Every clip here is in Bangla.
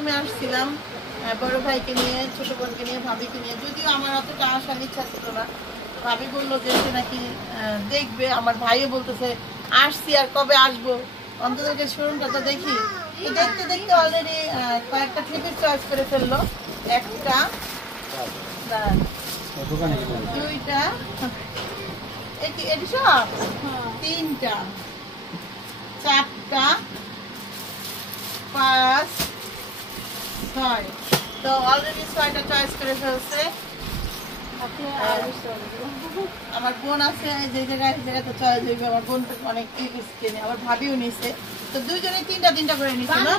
শোরুমে আসছিলাম বড় ভাইকে নিয়ে, ছোট বোনকে নিয়ে, ভাবিকে নিয়ে। যদিও আমার অতটা আসার ইচ্ছা ছিল না, ভাবি বললো যে সে নাকি দেখবে। আমার ভাইও বলতেছে আসছি আর কবে আসবো, অন্তত শোরুমটা তো দেখি। তো দেখতে দেখতে অলরেডি কয়েকটা থ্রি-পিস চয়েস করে ফেললো। একটা, দুইটা, এটি সব তিনটা, চারটা, 5, 6। তো অলরেডি 6টা চয়েস করে ফেলছে। আমার বোন আছে যে জায়গাতে চয়েস হইবে। আমার বোন তো অনেক থ্রি-পিস কেনে, আমার ভাবিও নিছে। তো দুইজনে তিনটা করে নিছে না?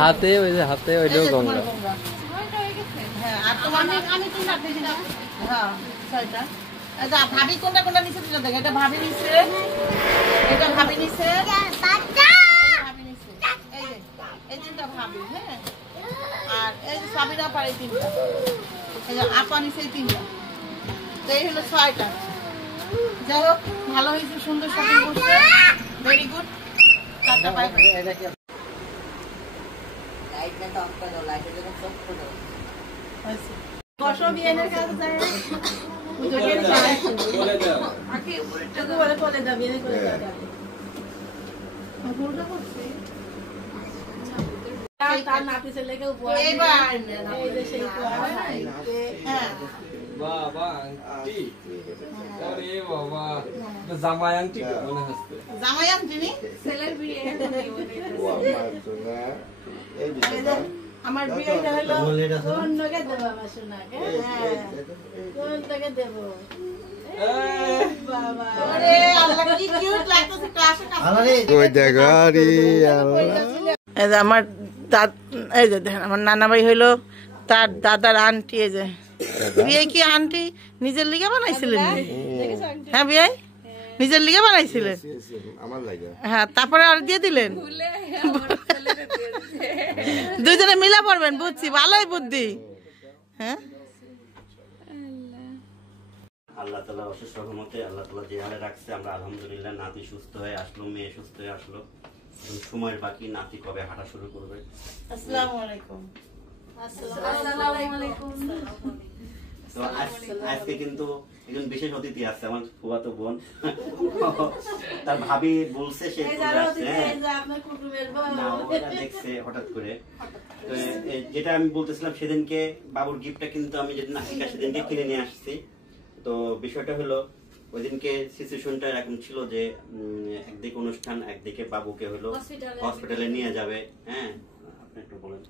হাতে ওই যে হাতে ওইটাও গঙ্গা। হ্যাঁ, আর তোমার আমি 3টা। হ্যাঁ, 6টা। আচ্ছা, ভাবি কোনটা কোনটা নিছে সেটা দেখো। এটা ভাবি নিছে, এটা ভাবি নিছে, ভাবি নিছে। এই যে এই 3টা ভাবি। হ্যাঁ, আর এই যে সাবিনা পারে 3টা, এই যে আপা নিছে 3টা। তো এই হলো 6টা। যাই হোক, ভালো হয়েছে, সুন্দর শপিং করছে, very good. Tata, bye bye. বসো, বিয়েনের কাছে যায়। জামাই আংটি মনে হচ্ছে। জামাই আংটি নি? ছেলের বিয়ে। আমার বিয়েটা হলো কোনটাকে দেব আমার সোনাকে? হ্যাঁ, কোনটাকে দেব? বাবা, আরে আল্লাহ কি কিউট লাগতেছে ক্লাসে কাছে। কই দেখারি আল্লাহ। এই যে আমার এই যে দেখেন, আমার নানা ভাই হইলো তার দাদার আন্টি। এই যে বিয়ে কি আন্টি নিজের লিগে বানাইছিলেন? হ্যাঁ, বিয়ে নিজের লিগে বানাইছিলেন? হ্যাঁ, তারপরে আর দিয়ে দিলেন। দুইজনে মিলা পড়বেন, বুঝছি, ভালোই বুদ্ধি। হ্যাঁ, আল্লাহ তাআলার অশেষ রহমতে আল্লাহ তাআলা যে হালে রাখছে, আমরা আলহামদুলিল্লাহ। নাতি সুস্থ হয়ে আসলো, মেয়ে সুস্থ হয়ে আসলো। সময়ের বাকি নাতি কবে হাঁটা শুরু করবে। আসসালামু আলাইকুম। তো আজকে কিন্তু একজন বিশেষ অতিথি আছে, আমার ফুফাতো বোন। তার ভাবি বলছে সে দেখছে হঠাৎ করে। যেটা আমি বলতেছিলাম সেদিনকে বাবুর গিফটটা কিন্তু আমি যেদিন নাসিকা সেদিনকে কিনে নিয়ে আসছি। তো বিষয়টা হলো ওই দিনকে সিচুয়েশনটা এরকম ছিল যে একদিকে অনুষ্ঠান, একদিকে বাবুকে হলো হসপিটালে নিয়ে যাবে। হ্যাঁ, আপনি একটু বলেন।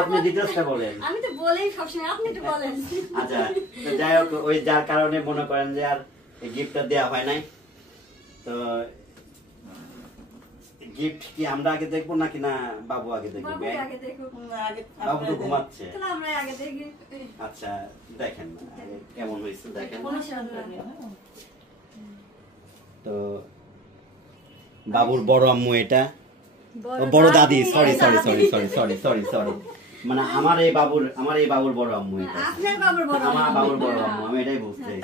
আপনি ডিটেইলসটা বলেন। আমি তো বলেই সবসময়, আপনি একটু বলেন। আচ্ছা, তো যাই হোক, ওই যার কারণে মনে করেন যে আর গিফটটা দেওয়া হয় নাই। তো গিফট কি আমরা আগে দেখবো নাকি না বাবু আগে দেখবো? বাবু তো ঘুমাচ্ছে। আচ্ছা, দেখেন কেমন হয়েছে দেখেন। তো বাবুর বড় আম্মু, এটা বড় দাদি, সরি, মানে আমার এই বাবুর বড় আম্মু, এটা আমার বাবুর বড় আম্মু, আমি এটাই বুঝতে চাইছি।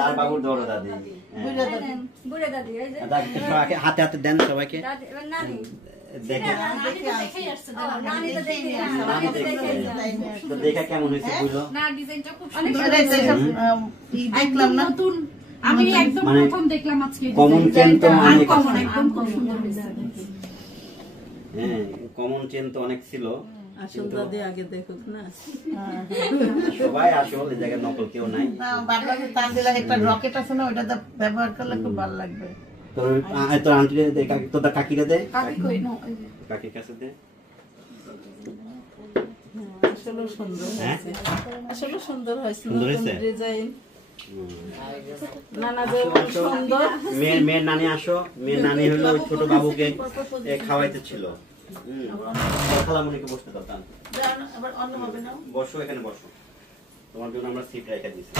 তার বাবুর বড় দাদি, হাতে হাতে দেন সবাইকে দেখে। দেখা কেমন হয়েছে বুঝলো? দেখলাম না, আমি একদম প্রথম দেখলাম আজকে। কমন চেন তো অনেক, একদম খুব সুন্দর হয়েছে। হ্যাঁ, কমন চেন তো অনেক ছিল। আগে দেখুক না, সবাই আসলে জায়গায় নকল কেউ নাই। একটা রকেট আছে না, ওটা ব্যবহার করলে খুব ভালো লাগবে। তো আন্টিরে দে, তোর কাকিরে দে, কাকির কাছে দে। আসলে সুন্দর হ্যাঁ, আসলে সুন্দর হয়েছে, সুন্দর হয়েছে ডিজাইন। মেয়ের নানি আসো। মেয়ের নানি হলো ছোট বাবুকে খাওয়াইতে ছিল। খালামণিকে বসতে দাও, বসো, এখানে বসো। তোমার জন্য আমরা সিট রেখে দিয়েছি।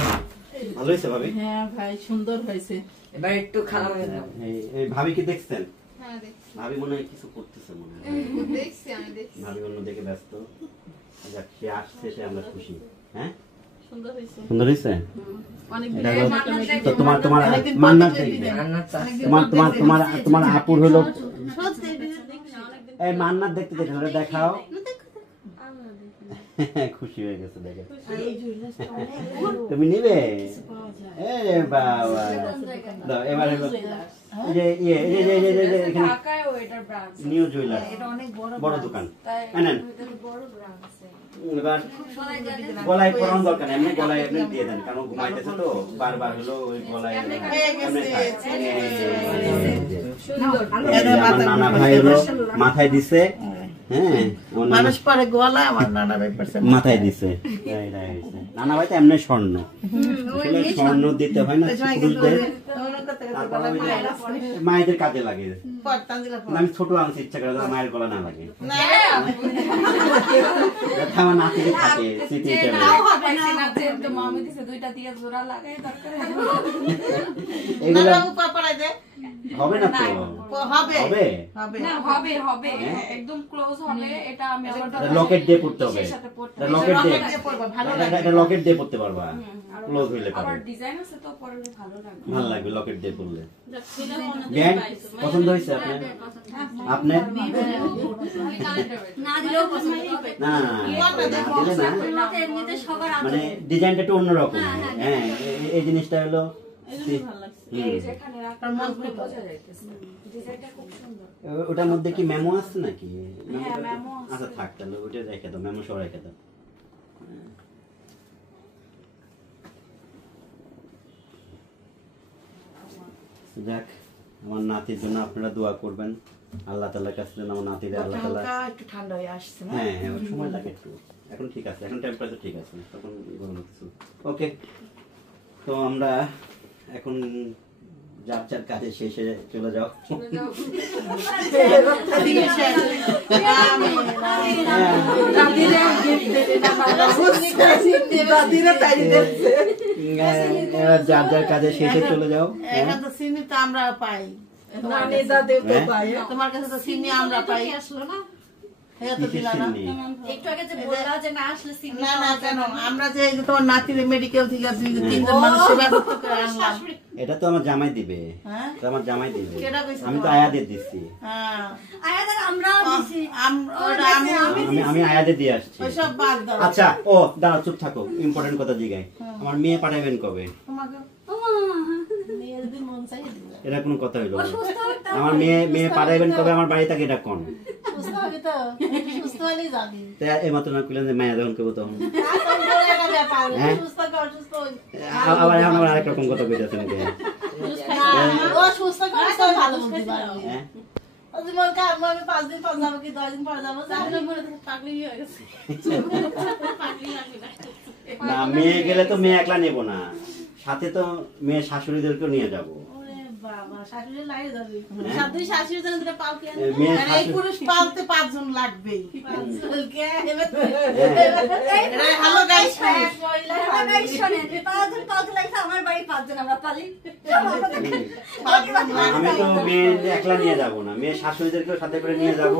ভালো হয়েছে ভাবি? হ্যাঁ ভাই, সুন্দর হয়েছে। এবার একটু খারাপ হয়ে যাবে। এই ভাবি কি দেখছেন? ভাবি মনে হয় কিছু করতেছে, মনে হয় ভাবি অন্য দিকে ব্যস্ত। যাক, সে আসছে, সে আমরা খুশি। হ্যাঁ, সুন্দর হয়েছে? অনেক এটা হলো- তো তোমার মান্নাত দেখবে। তোমার আপুর হলো এই মান্নাত দেখতে দেখেন, ওটা দেখাও। খুশি হয়ে গেছে দেখে। তুমি নিবে? এ বাবা, দাও এবার হলো এই যে এখানে নিউ জুয়েলার্স, বড় দোকান। নেন এবার গলায় পরানো দরকার নেই, এমনি গলায় এমনি দিয়ে দেন, কারণ ঘুমাইতেছে তো বারবার হলো ওই গলায়। আমার নানা ভাই হলো মাথায় দিছে, হ্যাঁ মানুষ পরে গলা আমার নানা ভাই মাথায় দিছে। নানা ভাই তো এমনি স্বর্ণ, স্বর্ণ দিতে হয় না পুরুষদের, মায়েদের কাজে লাগে। আমি ছোট আনছি ইচ্ছা করে মায়ের গলা না লাগে, আমার নাতিতে থাকে স্মৃতি হিসেবে। এগুলো হবে না তো? হবে একদম ক্লোজ হবে। এটা আমি লকেট দিয়ে পড়তে হবে, লকেট দিয়ে পড়তে পারবা, ক্লোজ হইলে পারবে। ডিজাইন আছে তো পরলে ভালো লাগবে, ভালো লাগবে লকেট দিয়ে পড়লে। ব্যান্ড পছন্দ হয়েছে আপনার? আপনার না দিলেও পছন্দ হবে না মানে ডিজাইনটা একটু অন্যরকম। হ্যাঁ এই জিনিসটা হলো ওটার মধ্যে কি মেমো আছে নাকি? আচ্ছা থাক তাহলে ওটা রেখে দাও, মেমো সহ রেখে দাও। যাক, আমার নাতির জন্য আপনারা দোয়া করবেন, আল্লাহ তাআলার কাছে যেন আমার নাতিদের আল্লাহ তাআলা একটু ঠান্ডা হয়ে আসছে না? হ্যাঁ সময় লাগে একটু, এখন ঠিক আছে, এখন টেম্পারেচার ঠিক আছে, তখন গরম কিছু। ওকে, তো আমরা এখন যার যার কাজে শেষে চলে যাও। যার যার কাজে শেষে চলে যাও। এখন তো চিনি তো আমরা পাই, তোমার কাছে তো চিনি আমরা পাই, আসলো না? একটু আগে যে বললা যে না আসলে সিগন্যাল না না কেন আমরা যে এই যে তোমার নাতির মেডিকেল থেকে 2-3 জন মানুষ সেবা করতে করে আনলাম, এটা তো আমার জামাই দিবে। হ্যাঁ এটা আমার জামাই দিবে, কেডা কইছে? আমি তো আয়াদের দিচ্ছি। হ্যাঁ আয়াদের আমরা দিছি, আমি আয়াদের দিয়ে আসছি। ওইসব বাদ দাও। আচ্ছা ও দাঁড়াও, চুপ থাকো, ইম্পর্টেন্ট কথা জিগাই। আমার মেয়ে পাঠাবেন কবে? তোমাকে মেয়ের দিন মন চাই দিবে, এটা কোনো কথা হইলো না। আমার মেয়ে পাঠাবেন কবে আমার বাড়ি থেকে, এটা কোন সুস্থ হবে তো? সুস্থ হলেই যাবি। এই মাত্র না কইলেন যে মায়া যখন কেবো তখন হ্যাঁ সুস্থ কর, সুস্থ হই। আবার এখন আবার আরেক রকম কথা কইতেছেন নাকি? ও সুস্থ করে তো ভালো বুঝতে পারবি। হ্যাঁ আমি মন কা আমি 5 দিন পর যাবো কি 10 দিন পর যাবো, তাহলে মনে পাগলি হয়ে গেছে। না মেয়ে গেলে তো মেয়ে একলা নেব না, সাথে তো মেয়ে শাশুড়িদেরকেও নিয়ে যাব। ওরে বাবা, শাশুড়ি লাগে যাবে। শাশুড়ি শাশুড়ির জন্য দুটো পাল কিনে মেয়ে আরে এই পুরুষ পালতে 5 জন লাগবেই। হ্যালো গাইস, শোনেন পাঁচজন কত লাগছে আমার বাড়ি 5 জন আমরা পালি। আমি তো মেয়ে একলা নিয়ে যাব না, মেয়ে শাশুড়িদেরকেও সাথে করে নিয়ে যাব।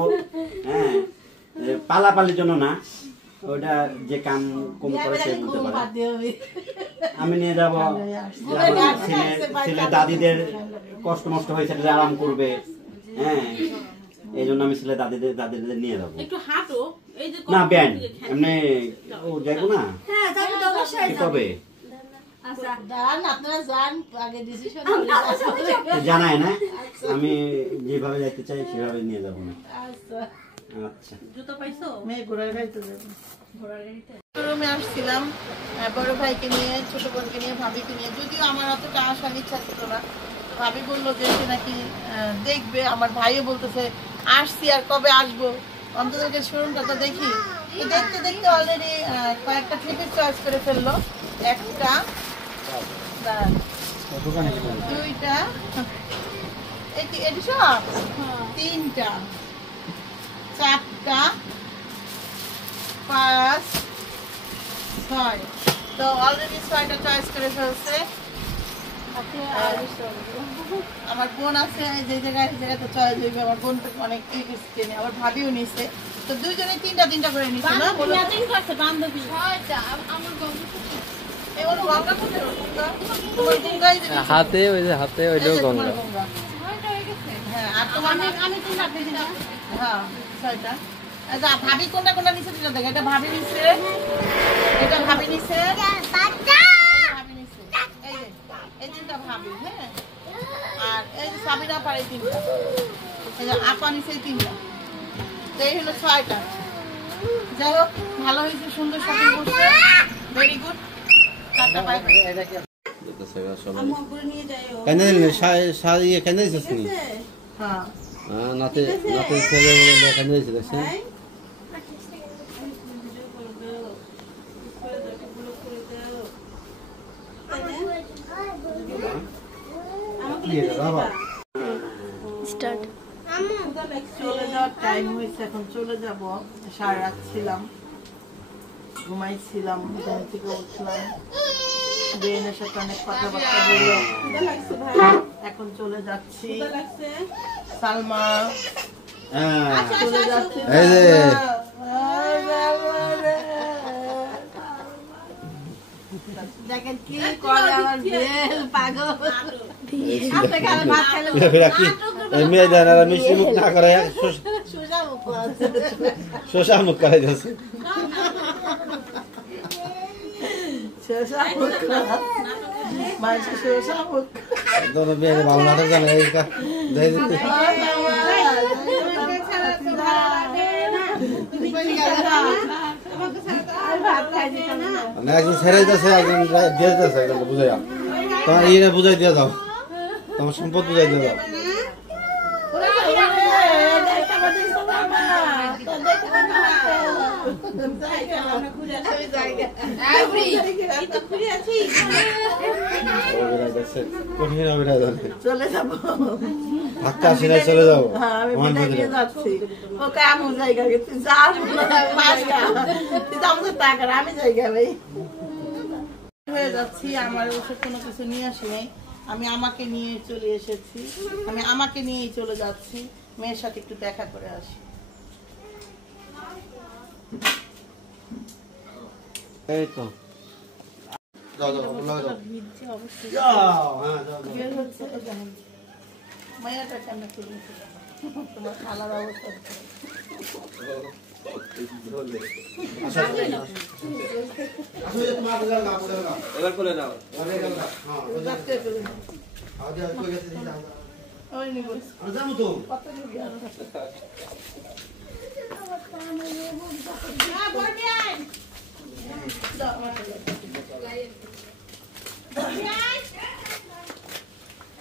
হ্যাঁ পালাপালির জন্য না, ওটা যে কাম কম করে সে বুঝতে পারে। আমি নিয়ে যাব, ছেলে দাদিদের কষ্ট মষ্ট হয়েছে আরাম করবে। হ্যাঁ এই জন্য আমি ছেলে দাদিদের নিয়ে যাবো। না ব্যান্ড এমনি ও যাবো না। হ্যাঁ যাবো তো অবশ্যই যাবো। কবে আপনারা যান, আগে ডিসিশন জানায় না, আমি যেভাবে যাইতে চাই সেভাবে নিয়ে যাবো না। আচ্ছা জুতো পাইছো? মেয়ে ঘোড়ার গাড়িতে যাবো, রুমে আসছিলাম বড় ভাইকে নিয়ে, ছোট বোনকে নিয়ে, ভাবিকে নিয়ে। যদিও আমার অতটা আসার ইচ্ছা ছিল না, ভাবি বললো যে সে নাকি দেখবে, আমার ভাইও বলতেছে আসছি আর কবে আসবো, অন্তত শোরুমটা তো দেখি। দেখতে দেখতে অলরেডি কয়েকটা থ্রি চয়েস করে ফেললো। একটা, দুইটা, এটি সব, তিনটা, চারটা, 5, 6, তো অলরেডি 6টা চয়েস করে ফেলছে। আমার বোন আছে যে জায়গাতে চয়েস হইবে, আমার বোন তো অনেক চেনে, আমার ভাবিও নিছে, তো দুইজনে তিনটা করে নিছে না? এগুলো গঙ্গা কোথায় গঙ্গা? তোমার গঙ্গাই দিবি। হাতে ওই যে হাতে ওইটাও এই যে তোমার গঙ্গা। গঙ্গা। হ্যাঁ, আর তোমার আমি তিনটা দিছি না? হ্যাঁ, ছয়টা। আচ্ছা, ভাবি কোনটা কোনটা নিচে দিল দেখো। এটা ভাবি নিচে, এটা ভাবি নিচে, ভাবি নিচে। এই যে, এই তিনটা ভাবি, হ্যাঁ। আর এই যে সাবিনা পারে তিনটা। এই যে আপা নিচে এই তিনটা। তো এই হলো 6টা। যাই হোক, ভালো হয়েছে, সুন্দর শপিং করছে। Very good. টাটা পাই। কেন ইয়ে কেন দিছিস নি হ্যাঁ। নাতে নাতে ছেলে বলে কেন দিছিস দেখছেন চলে যাওয়ার টাইম হয়েছে, এখন চলে যাব। সারা রাত ছিলাম, ঘুমাইছিলাম, ঘুম থেকে উঠলাম, বেনের সাথে অনেক কথাবার্তা বললো। এখন চলে যাচ্ছি। সালমা চলে যাচ্ছি। এই যে দেখেন কি করে আমার বেল পাগল। মেয়ে জানারা মিষ্টি মুখ না করে সোজা মুখ আছে। শোষা মুখ করে দিয়েছে সোজা মুখ করা। মানুষের সোজা মুখ। दोनों मेरे भाव नाटक जाने का दे दे ना একজন ছেড়ে দিতেছে একজন দিয়ে দিতেছে একজন বুঝাইয়া তোমার ইয়ে বুঝাই দিয়ে দাও তোমার সম্পদ বুঝাই দিয়ে দাও কঠিন অভিনয় চলে যাবো। ধাক্কা আসে চলে যাবো হ্যাঁ, আমি বিদায় নিয়ে যাচ্ছি। ওকে এমন জায়গা গেছি, যা আমাদের টাকা আমি জায়গা ভাই হয়ে যাচ্ছি। আমার ওষুধ কোনো কিছু নিয়ে আসি নাই, আমি আমাকে নিয়ে চলে এসেছি। আমি আমাকে নিয়েই চলে যাচ্ছি। মেয়ের সাথে একটু দেখা করে আসি। এই তো যাও যাও যাও ভিজছে অবশ্যই। যাও হ্যাঁ যাও বের হচ্ছে তো জানেন। মায়াটা কেন তুলি তোমার খালার অবস্থা হচ্ছে। আসলে তোমার বুঝার না বুঝার না এবার বলে নাও। আরে গেল হ্যাঁ যাচ্ছে তো। আজ আজ কই গেছে যাও ওই নিব আর যাবো তো কত নিবি আর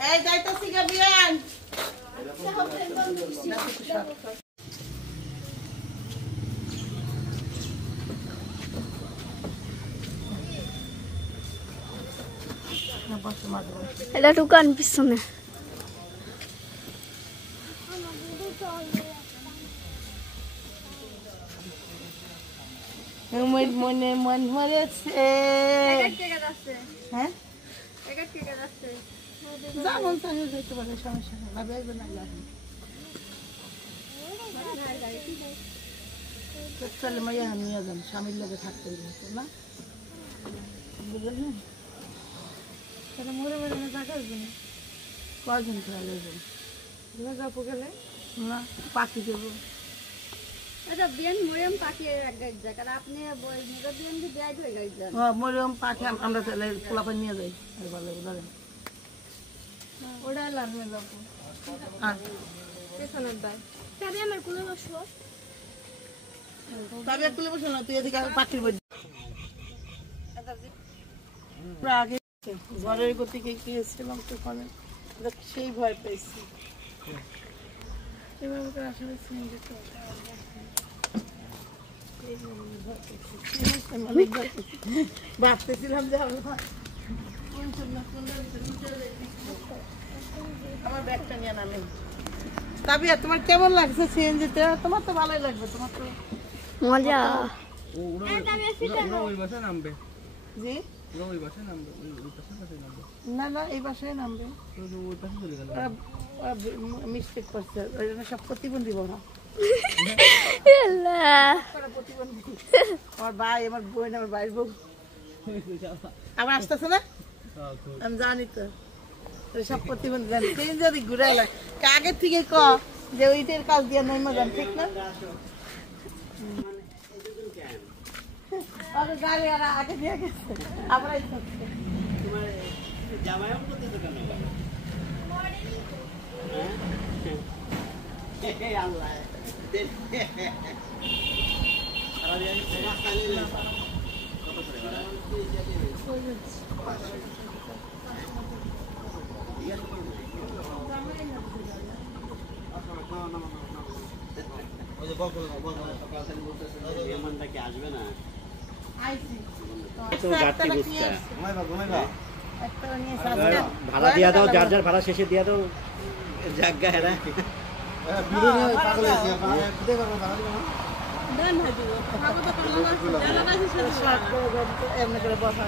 এই যাইতাছি গা বিয়ান। এটা দোকান পিছনে মনে মন হয়েছে। হ্যাঁ যেমন চাইলে যেতে পারে, সমস্যা নেই। ভাবে একজন চলে মাইয়া নিয়ে যান, স্বামীর লোকে থাকতে হতো না, বুঝলেন? কয়জন খেয়াল গেলে না পাখি দেবো। মরিয়ম পাখি আমরা তাহলে পোলাপান নিয়ে যাই। ভালো ধরেন ওটা লাগবে যাবো। তবে তুলে বসে না, তুই এদিকে পাখির বই আগে ঝড়ের গতিকে গিয়েছিলাম তখন সেই ভয় পেয়েছি। এবার আসলে ভাবতেছিলাম যে আমার ব্যাগটা নিয়ে নামে। তাবিয়া তোমার কেমন লাগছে সিএনজিতে? তোমার তো ভালোই লাগবে, তোমার তো মজা। জি না না এই বাসায় নামবে, মিস্টেক করছে। ওই জন্য সব প্রতিবন্ধী বড় প্রতিবন্ধী। আমার ভাই, আমার বোন, আমার ভাইয়ের বউ আবার আসতেছে না আমি জানি তো ওই সব প্রতিবন্ধী জানি সেই যদি ঘুরে এলো আগের থেকে ক যে ওইটার কাজ দিয়ে নয় মজান ঠিক না গাড়ি আর আগে দিয়ে গেছে আবার জামাইও করতেছে কেন আল্লাহ আসবে না ভাড়া দিয়া দাও যার যার ভাড়া শেষে দিয়া দাও জায়গা হেরা এমনি করে বসা